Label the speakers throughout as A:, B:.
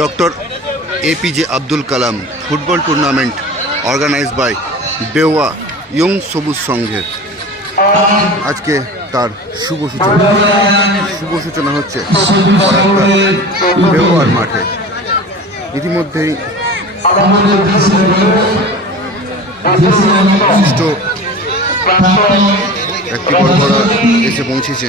A: Doctor APJ Abdul Kalam football tournament organise by Bewa young Sabuj সংঘের। আজকে তার শুভ সূচনা। শুভ সূচনা হচ্ছে বেওয়ার মাঠে। ইতিমধ্যেই বিশিষ্ট ব্যক্তিবর্গরা এসে পৌঁছেছে।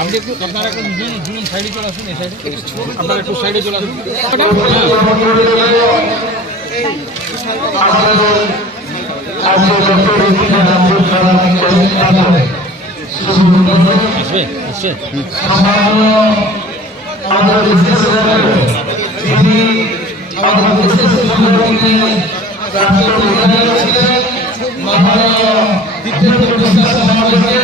B: আপনি একটু আপনারা একটু জুন জুন সাইডে চলে আসুন, এই সাইডে। আপনারা একটু সাইডে চলে আসুন। আসবে আসছে
C: বিশেষ তিনি আমাদের বিশেষ সুযোগকে প্রাপ্ত করেছিলেন মাননীয় দ্বিতীয় বিশ্বাস আমাদেরকে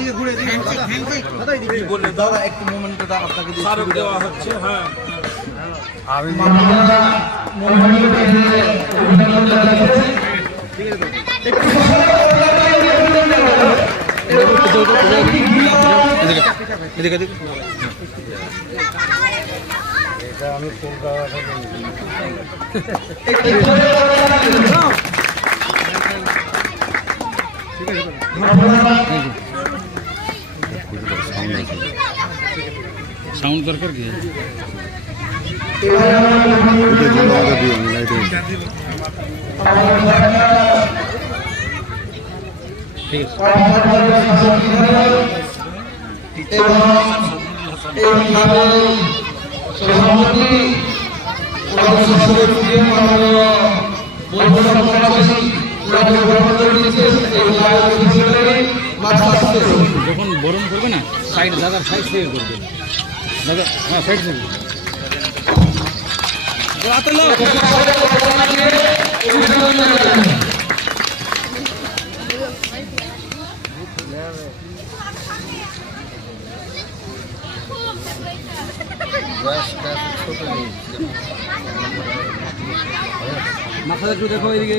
D: একটু বিপ্লব বিশ্বাস দাদা একটু মোমেন্টটা আপনাকে দিয়ে দেওয়া হচ্ছে হ্যাঁ।
B: এদিকে এদিকে সাউন্ড দরকার কি
A: ওদের জন্য আমাকে দিও লাইটে
B: ঠিক আছে
C: প্রিয় মাননীয় বৈঠক সভাপতি
B: যখন বরণ করবে না সাইড দাদা সাইড থেকে করবে। দাদা হ্যাঁ সাইড থেকে। একটু দেখো এদিকে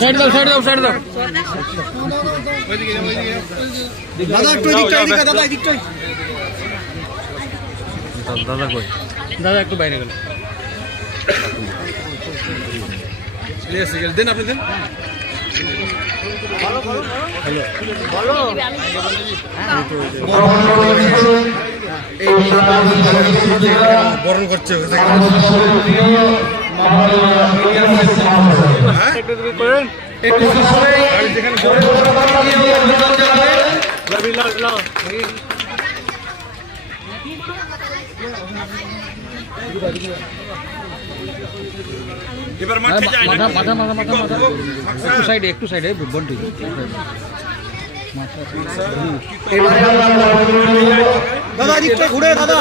B: সাইড দাও সাইড দাও সাইড দাও।
D: দাদা একটু এদিকটা এদিকটা দাদা এদিকটা
B: দাদা কই? দাদা একটু বাইরে গেল। দেন আপনি দেন। বরণ করছে একটু সাইডে একটু সাইডে বন্টি
D: দাদা এদিকটা ঘুরে দাদা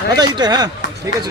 D: দাদা এদিকটা হ্যাঁ ঠিক আছে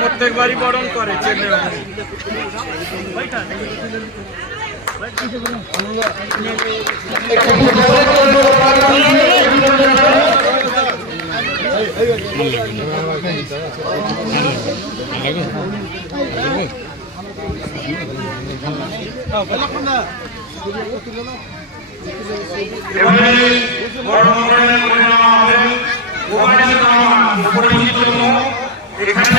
D: প্রত্যেকবারই বরণ করে চেন্নাই
B: এখানে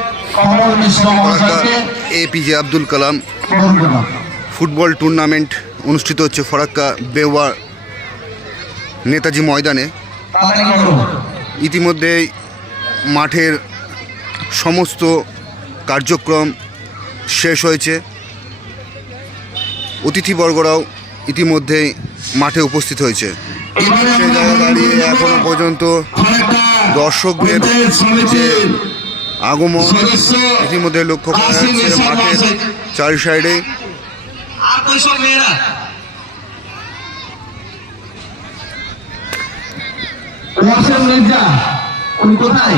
A: এপিজে আব্দুল কালাম। ফুটবল টুর্নামেন্ট অনুষ্ঠিত হচ্ছে ফরাক্কা বেওয়া নেতাজি ময়দানে। ইতিমধ্যেই মাঠের সমস্ত কার্যক্রম শেষ হয়েছে। অতিথিবর্গরাও ইতিমধ্যেই মাঠে উপস্থিত হয়েছে। সেই জায়গায় দাঁড়িয়ে এখনও পর্যন্ত দর্শকদের যে আগমন। ইতিমধ্যে লক্ষ্য করা যাচ্ছে মাঠের চারি সাইডে।
B: কোথায়?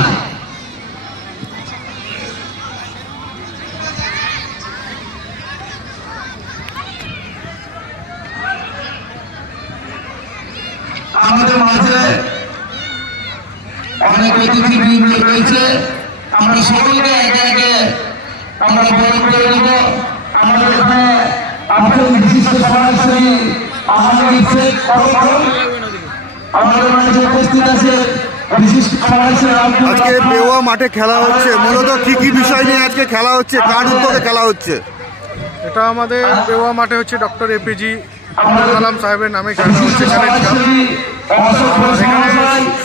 B: আমাদের মাঝে অনেক অতিথি বৃন্দ রয়েছে। আমরা সকলকে একে একে আমরা বরণ করে নেব। আমাদের এখানে আমাদের বিশিষ্ট সমাজসেবী আমাদের আমাদের মাঝে উপস্থিত আছে বিশিষ্ট সমাজসেবী আব্দুল
A: আজকে। বেওয়া মাঠে খেলা হচ্ছে। মূলত কি কি বিষয় নিয়ে আজকে খেলা হচ্ছে? কার উদ্যোগে খেলা হচ্ছে?
E: এটা আমাদের মাঠে হচ্ছে ডক্টর এপিজি আব্দুল কালাম সাহেবের নামে খেলা হচ্ছে। চ্যালেঞ্জ এখানে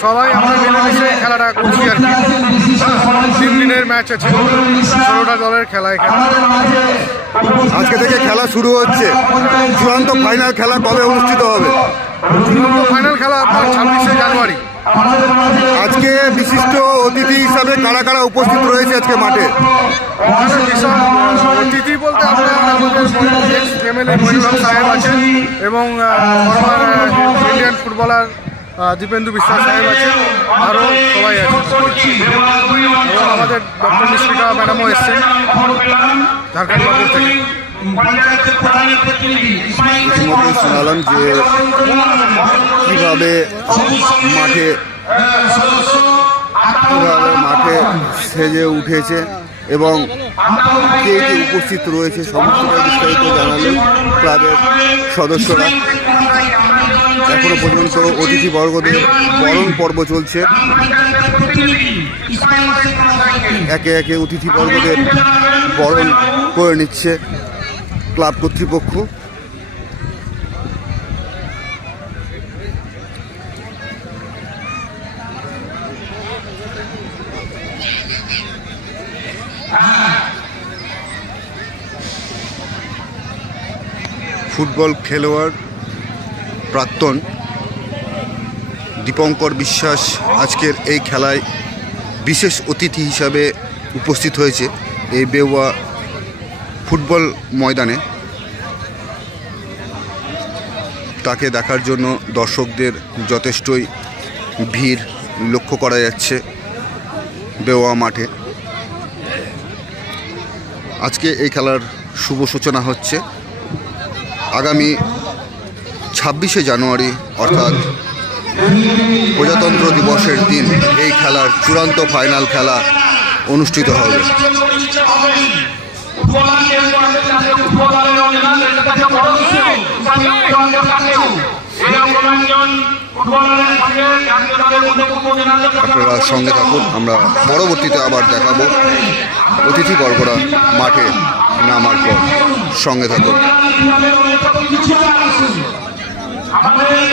E: সবাই আমরা মিলেমিশে খেলাটা করছি আর কি। ম্যাচ আছে। ষোলোটা দলের খেলা এখানে।
A: আজকে থেকে খেলা শুরু হচ্ছে। চূড়ান্ত ফাইনাল খেলা কবে অনুষ্ঠিত হবে?
E: চূড়ান্ত ফাইনাল খেলা আপনার ছাব্বিশে জানুয়ারি।
A: আজকে বিশিষ্ট অতিথি হিসাবে কারা কারা উপস্থিত রয়েছে আজকে মাঠে?
E: অতিথি বলতে আমরা এমএলএ মহিউল সাহেব আছেন এবং ইন্ডিয়ান ফুটবলার দীপেন্দু বিশ্বাস সাহেব আছেন আরও সবাই আছেন। এবং আমাদের ডক্টর মিশ্রিকা ম্যাডামও এসছেন। ঝাড়খণ্ড বাবুর থেকে।
A: শোনালাম যে কীভাবে মাঠে কীভাবে মাঠে সেজে উঠেছে এবং কে কে উপস্থিত রয়েছে সমস্ত বিস্তারিত জানালেন ক্লাবের সদস্যরা। এখনও পর্যন্ত অতিথি বর্গদের বরণ পর্ব চলছে। একে একে অতিথি বর্গদের বরণ করে নিচ্ছে ক্লাব কর্তৃপক্ষ। ফুটবল খেলোয়াড় প্রাক্তন দীপঙ্কর বিশ্বাস আজকের এই খেলায় বিশেষ অতিথি হিসাবে উপস্থিত হয়েছে এই বেওয়া ফুটবল ময়দানে। তাকে দেখার জন্য দর্শকদের যথেষ্টই ভিড় লক্ষ্য করা যাচ্ছে বেওয়া মাঠে। আজকে এই খেলার শুভ সূচনা হচ্ছে। আগামী ছাব্বিশে জানুয়ারি, অর্থাৎ প্রজাতন্ত্র দিবসের দিন এই খেলার চূড়ান্ত ফাইনাল খেলা অনুষ্ঠিত হবে। আপনারা সঙ্গে থাকুন, আমরা পরবর্তীতে আবার দেখাবো। অতিথি বর্গরা মাঠে নামার পর সঙ্গে থাকুন।
B: আমাদের